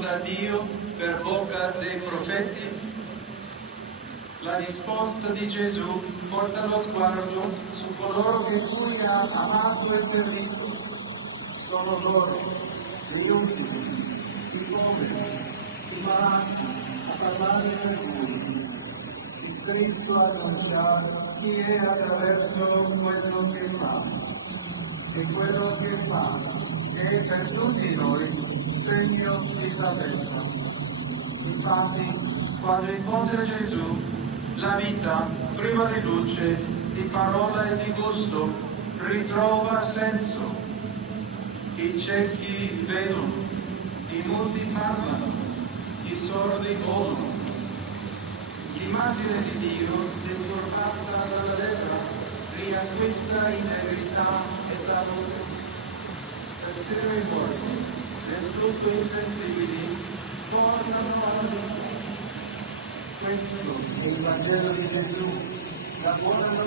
da Dio per bocca dei profeti? La risposta di Gesù porta lo sguardo su coloro che Lui ha amato e servito. Sono loro, gli ultimi, i poveri, i malati, a parlare per Lui. Il Cristo annuncia chi è attraverso quello che fa. E quello che fa è per tutti noi segno di salvezza. Infatti, quando incontra Gesù, la vita, priva di luce, di parola e di gusto, ritrova senso. I ciechi vedono, i muti parlano, i sordi odono. L'immagine di Dio, deformata dalla lepra, riacquista integrità e salute. Persino i morti, del tutto insensibili, tornano alla vita. Questo è il Vangelo di Gesù, la buona notizia.